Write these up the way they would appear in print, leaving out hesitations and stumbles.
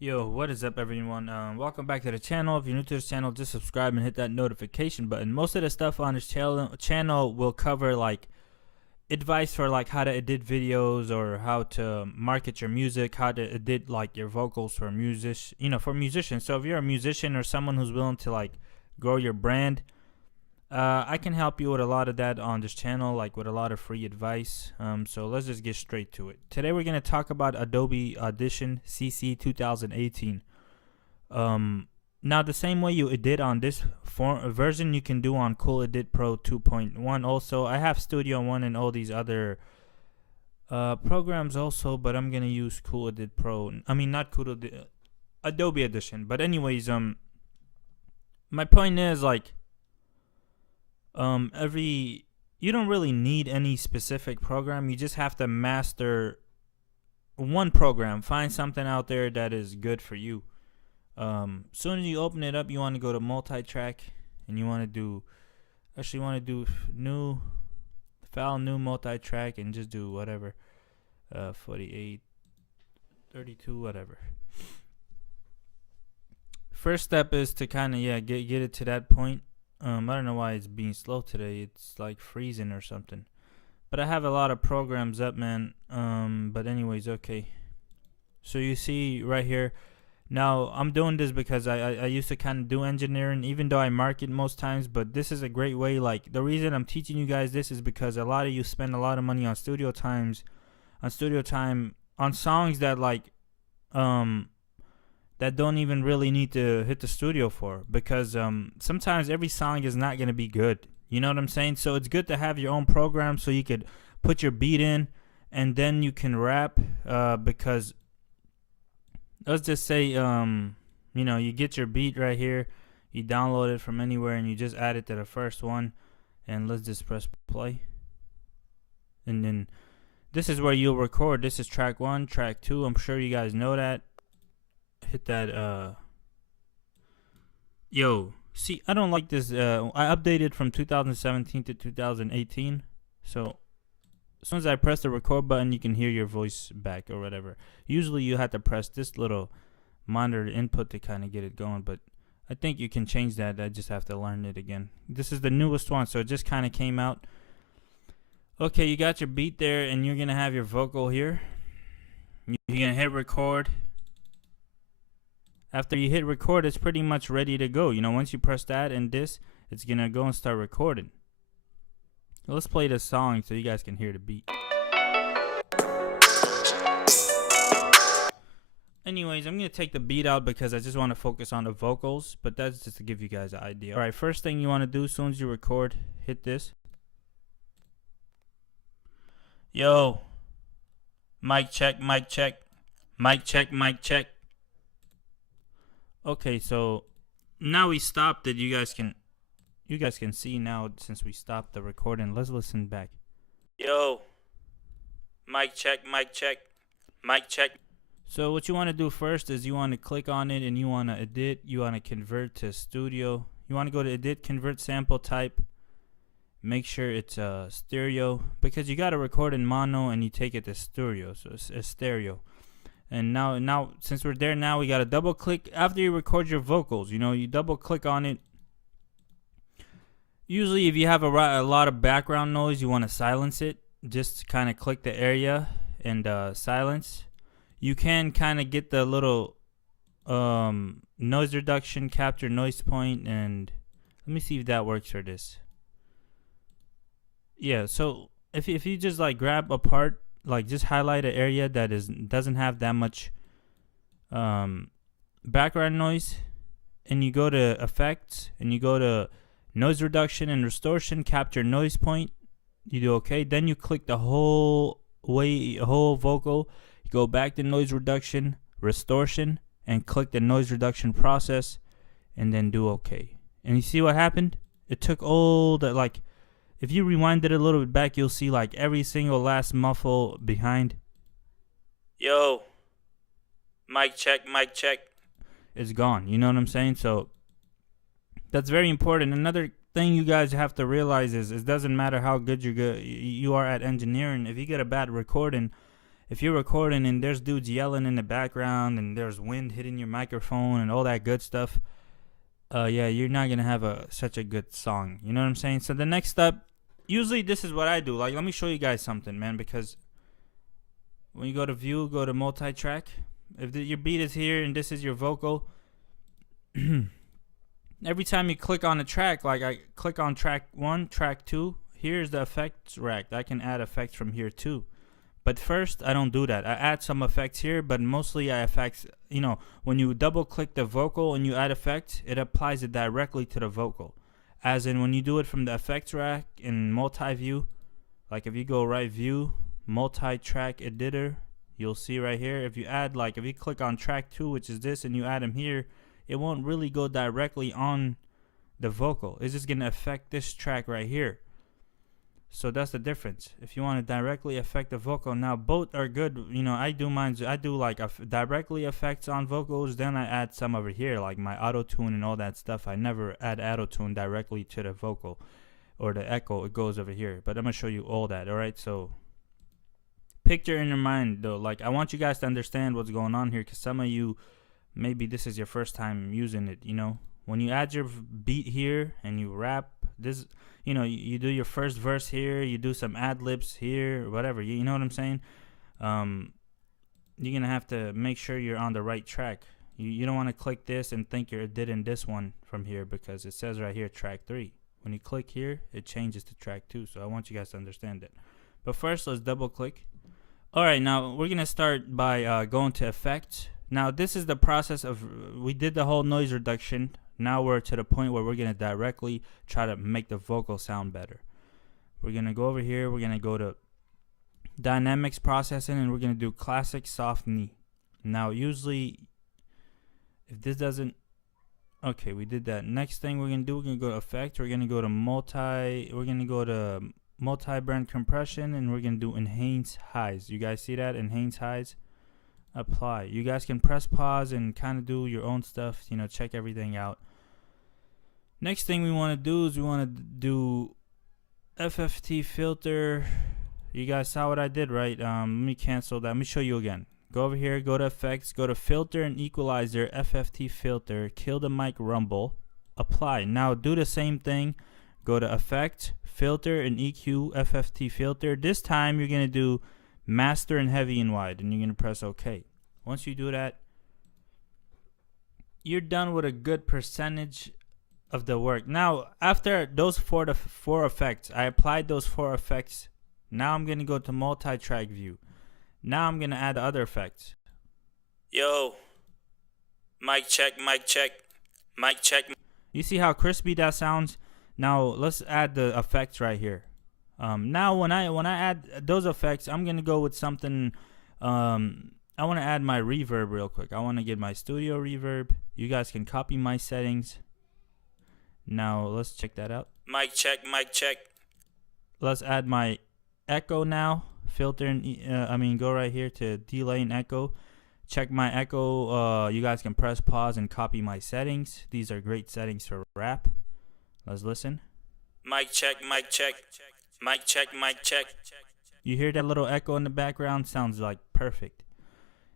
Yo, what is up, everyone? Welcome back to the channel. If you're new to this channel, just subscribe and hit that notification button. Most of the stuff on this channel will cover like advice for like how to edit videos or how to market your music, how to edit like your vocals for musicians. So if you're a musician or someone who's willing to like grow your brand, I can help you with a lot of that on this channel, like with a lot of free advice. So let's just get straight to it. Today we're going to talk about Adobe Audition CC 2018. Now the same way you edit on this version, you can do on Cool Edit Pro 2.1. Also, I have Studio One and all these other programs also, but I'm going to use Cool Edit Pro. I mean, not Cool Edit, Adobe Audition. But anyways, my point is like, you don't really need any specific program. You just have to master one program. Find something out there that is good for you. Soon as you open it up, you want to go to multi-track, and you want to do new file, new multi-track, and just do whatever, 48, 32, whatever. First step is to kind of get it to that point. I don't know why it's being slow today. It's like freezing or something. But I have a lot of programs up, man. But anyways, okay. So you see right here. Now, I'm doing this because I used to kind of do engineering, even though I market most times. But this is a great way. Like, the reason I'm teaching you guys this is because a lot of you spend a lot of money on studio time, on songs that like, that don't even really need to hit the studio for, because sometimes every song is not going to be good. You know what I'm saying? So it's good to have your own program so you could put your beat in and then you can rap, because let's just say you get your beat right here, you download it from anywhere, and you just add it to the first one, and let's just press play. And then this is where you'll record. This is track 1, track 2. I'm sure you guys know that. Hit that. Yo, see, I don't like this. I updated from 2017 to 2018, so as soon as I press the record button, you can hear your voice back or whatever. Usually you have to press this little monitor input to kind of get it going, but I think you can change that. I just have to learn it again. This is the newest one, so it just kind of came out. Okay, you got your beat there, and you're gonna have your vocal here. You're gonna hit record. After you hit record, it's pretty much ready to go. Once you press that and this, it's going to go and start recording. Let's play this song so you guys can hear the beat. Anyways, I'm going to take the beat out because I just want to focus on the vocals, but that's just to give you guys an idea. Alright, first thing you want to do as soon as you record, hit this. Yo, mic check, mic check, mic check, mic check. Okay, so now we stopped it. You guys can see now since we stopped the recording. Let's listen back. Yo, mic check, mic check, mic check. So what you want to do first is you want to click on it and you want to edit. You want to convert to studio. You want to go to edit, convert sample type. Make sure it's stereo, because you got to record in mono and you take it to stereo. So it's stereo. And now since we're there, now we got to double click after you record your vocals. You double click on it. Usually if you have a lot of background noise, you want to silence it. Just kind of click the area and silence. You can kind of get the little noise reduction, capture noise point, and let me see if that works for this. Yeah, so if you just like grab a part, like just highlight an area that doesn't have that much background noise, and you go to effects and you go to noise reduction and distortion, capture noise point, you do okay. Then you click the whole vocal, you go back to noise reduction, distortion, and click the noise reduction process, and then do okay. And you see what happened? It took all the, like, if you rewind it a little bit back, you'll see like every single last muffle behind. Yo, mic check, it's gone. You know what I'm saying? So that's very important. Another thing you guys have to realize is it doesn't matter how good you are at engineering. If you get a bad recording, if you're recording and there's dudes yelling in the background and there's wind hitting your microphone and all that good stuff, yeah, you're not gonna have such a good song. You know what I'm saying? So the next step, usually this is what I do. Like, let me show you guys something, man, because when you go to view, go to multi-track. If your beat is here and this is your vocal, every time you click on a track, like I click on track 1, track 2, here's the effects rack. I can add effects from here too. But first, I don't do that. I add some effects here, but mostly I effects, you know, when you double click the vocal and you add effects, it applies it directly to the vocal. As in when you do it from the effects rack in multi-view, like if you go right view, multi-track editor, you'll see right here, if you add, like if you click on track 2, which is this, and you add them here, it won't really go directly on the vocal. It's just going to affect this track right here. So that's the difference. If you want to directly affect the vocal, now both are good. You know, I do mine. I do like directly effects on vocals. Then I add some over here, like my auto tune and all that stuff. I never add auto tune directly to the vocal or the echo. It goes over here. But I'm gonna show you all that. All right. So picture in your mind though. Like I want you guys to understand what's going on here, because some of you, maybe this is your first time using it. You know, when you add your beat here and you rap this. You know, you do your first verse here, you do some ad-libs here, whatever, you know what I'm saying? You're going to have to make sure you're on the right track. You don't want to click this and think you're editing this one from here, because it says right here, track 3. When you click here, it changes to track 2, so I want you guys to understand it. But first, let's double-click. Alright, now we're going to start by going to Effects. Now, this is the process of, we did the whole noise reduction. Now we're to the point where we're going to directly try to make the vocal sound better. We're going to go over here. We're going to go to Dynamics Processing, and we're going to do Classic Soft Knee. Now, usually, if this doesn't... Okay, we did that. Next thing we're going to do, we're going to go to Effect. We're going to go to Multi-Band Compression, and we're going to do Enhance Highs. You guys see that? Enhance Highs. Apply. You guys can press pause and kind of do your own stuff. You know, check everything out. Next thing we want to do is we want to do Fft Filter. You guys saw what I did, right? Let me cancel that. Let me show you again. Go over here, go to Effects, go to Filter and Equalizer, Fft Filter, kill the mic rumble, apply. Now do the same thing. Go to Effect, Filter and EQ, Fft Filter. This time you're going to do Master and Heavy and Wide, and you're going to press OK. Once you do that, you're done with a good percentage of the work. Now, after those four effects, I applied those 4 effects. Now I'm going to go to multi-track view. Now I'm going to add the other effects. Yo, mic check, mic check, mic check. You see how crispy that sounds? Now let's add the effects right here. Now when I add those effects, I'm going to go with something. I want to add my reverb real quick. I want to get my studio reverb. You guys can copy my settings. Now let's check that out. Mic check, mic check. Let's add my echo now. Filter and go right here to delay and echo. Check my echo. You guys can press pause and copy my settings. These are great settings for rap. Let's listen. Mic check, mic check. Mic check, mic check. You hear that little echo in the background? Sounds like perfect.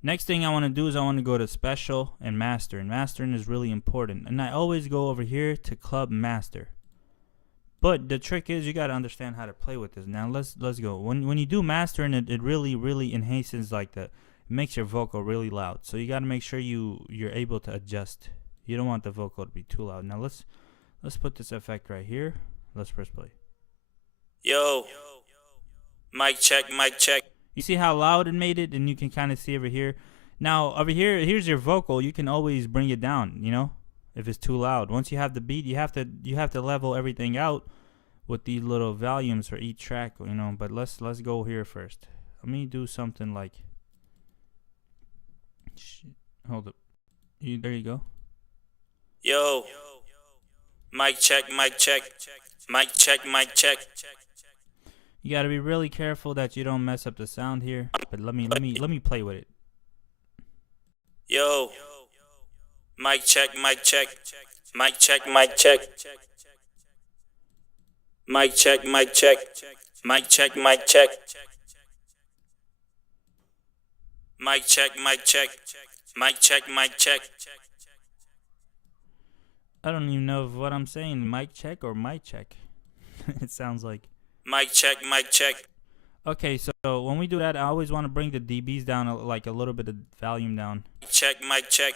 Next thing I want to do is I want to go to Special and Master. And mastering is really important. And I always go over here to Club Master. But the trick is you got to understand how to play with this. Now let's go. When you do mastering, it really enhances, like it makes your vocal really loud. So you got to make sure you're able to adjust. You don't want the vocal to be too loud. Now let's put this effect right here. Let's press play. Yo, mic check, mic check. You see how loud it made it, and you can kind of see over here. Now over here, here's your vocal. You can always bring it down, you know, if it's too loud. Once you have the beat, you have to level everything out with these little volumes for each track, you know. But let's go here first. Let me do something like. Hold up. There you go. Yo, mic check, mic check, mic check, mic check. You gotta be really careful that you don't mess up the sound here. But let me play with it. Yo, mic check, mic check, mic check, mic check, mic check, mic check, mic check, mic check. Mic check, mic check. Mic check, mic check. I don't even know what I'm saying. Mic check or mic check? It sounds like mic check, mic check. Okay, so when we do that, I always want to bring the dBs down, like a little bit of volume down. Check, mic check.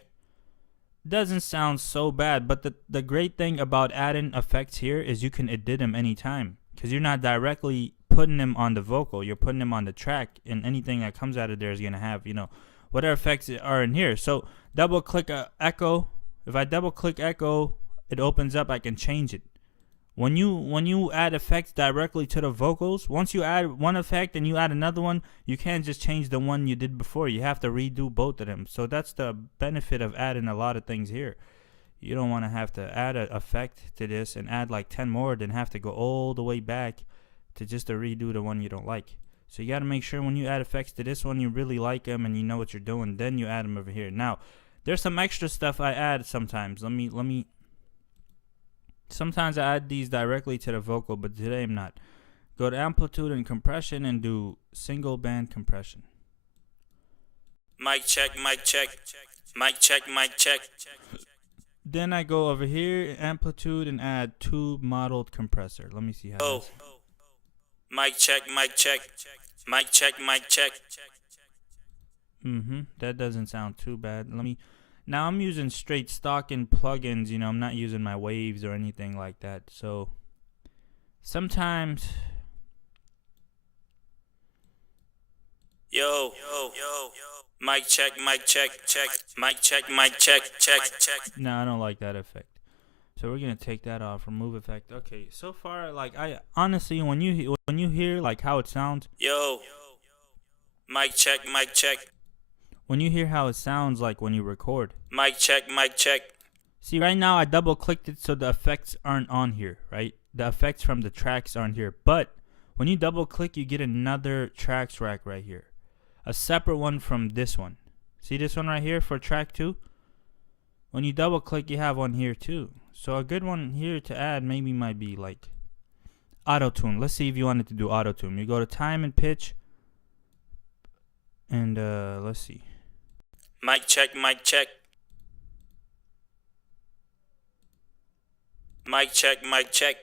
Doesn't sound so bad, but the great thing about adding effects here is you can edit them anytime, because you're not directly putting them on the vocal, you're putting them on the track, and anything that comes out of there is going to have, you know, whatever effects are in here. So double click echo. If I double click echo, it opens up. I can change it. When you add effects directly to the vocals, once you add one effect and you add another one, you can't just change the one you did before. You have to redo both of them. So that's the benefit of adding a lot of things here. You don't want to have to add an effect to this and add like 10 more, then have to go all the way back to just to redo the one you don't like. So you got to make sure when you add effects to this one, you really like them and you know what you're doing. Then you add them over here. Now, there's some extra stuff I add sometimes. Sometimes I add these directly to the vocal, but today I'm not. Go to amplitude and compression and do single band compression. Mic check, mic check. Mic check, mic check. Then I go over here, amplitude, and add tube modeled compressor. Let me see how. Oh. Mic check, mic check. Mic check, mic check. That doesn't sound too bad. Now I'm using straight stock and plugins, you know, I'm not using my waves or anything like that. So sometimes yo, mic check, check. Mic check, check. No, I don't like that effect. So we're gonna take that off, remove effect. Okay, so far, like, I honestly, when you hear like how it sounds, yo, mic check. When you hear how it sounds like when you record. Mic check, mic check. See, right now I double clicked it so the effects aren't on here, right? The effects from the tracks aren't here. But when you double click, you get another tracks rack right here. A separate one from this one. See this one right here for track 2? When you double click, you have one here too. So a good one here to add maybe might be like auto-tune. Let's see if you wanted to do auto-tune. You go to time and pitch. And let's see. Mic check, mic check. Mic check, mic check.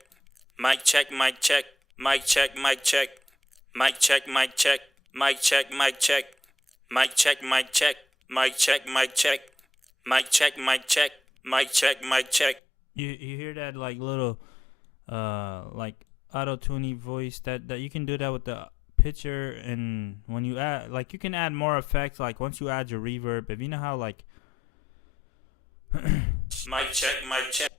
Mic check, mic check. Mic check, mic check. Mic check, mic check. Mic check, mic check. Mic check, mic check. Mic check, mic check. Mic check, mic check. Mic check, mic check. You hear that like little like auto-tuney voice that you can do that with the picture, and when you add, like, you can add more effects, like once you add your reverb, if you know how, like mic check, mic check.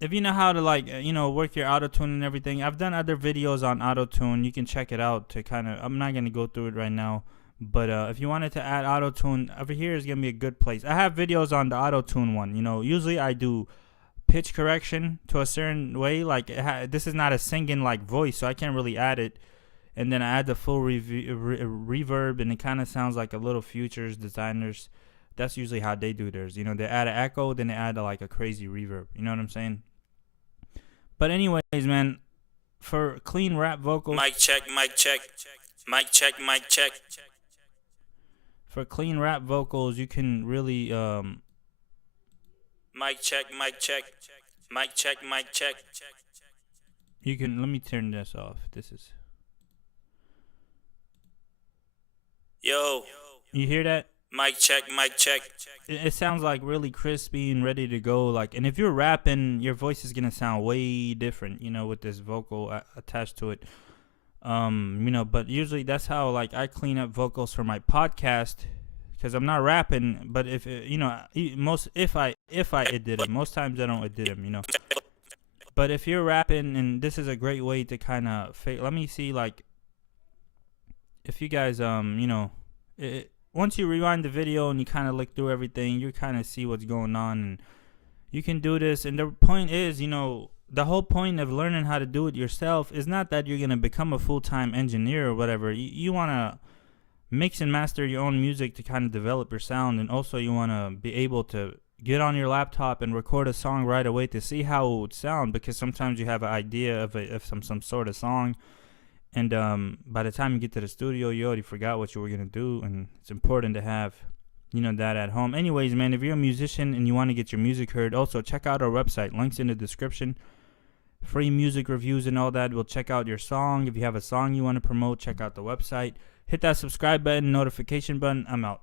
If you know how to, like, you know, work your auto-tune and everything, I've done other videos on auto-tune. You can check it out to kind of, I'm not going to go through it right now, but if you wanted to add auto-tune, over here is going to be a good place. I have videos on the auto-tune one. You know, usually I do pitch correction to a certain way, like this is not a singing like voice, so I can't really add it. And then I add the full reverb, and it kind of sounds like a little Futures designers. That's usually how they do theirs. You know, they add an echo, then they add like a crazy reverb. You know what I'm saying? But anyways, man, for clean rap vocals. Mic check, mic check. Mic check, mic check. For clean rap vocals, you can really mic check, mic check. Mic check, mic check. You can, let me turn this off. This is. Yo, you hear that? Mic check, mic check. It sounds like really crispy and ready to go. Like, and if you're rapping, your voice is gonna sound way different, you know, with this vocal attached to it. You know, but usually that's how, like, I clean up vocals for my podcast, because I'm not rapping. But if you know, if I edit them, most times I don't edit them, you know. But if you're rapping, and this is a great way to kind of let me see, like, if you guys you know, once you rewind the video and you kind of look through everything, you kind of see what's going on, and you can do this. And the point is, you know, the whole point of learning how to do it yourself is not that you're gonna become a full-time engineer or whatever. You want to mix and master your own music to kind of develop your sound, and also you want to be able to get on your laptop and record a song right away to see how it would sound, because sometimes you have an idea of some sort of song, And by the time you get to the studio, you already forgot what you were gonna do, and it's important to have, you know, that at home. Anyways, man, if you're a musician and you want to get your music heard, also check out our website. Links in the description. Free music reviews and all that. We'll check out your song. If you have a song you want to promote, check out the website. Hit that subscribe button, notification button. I'm out.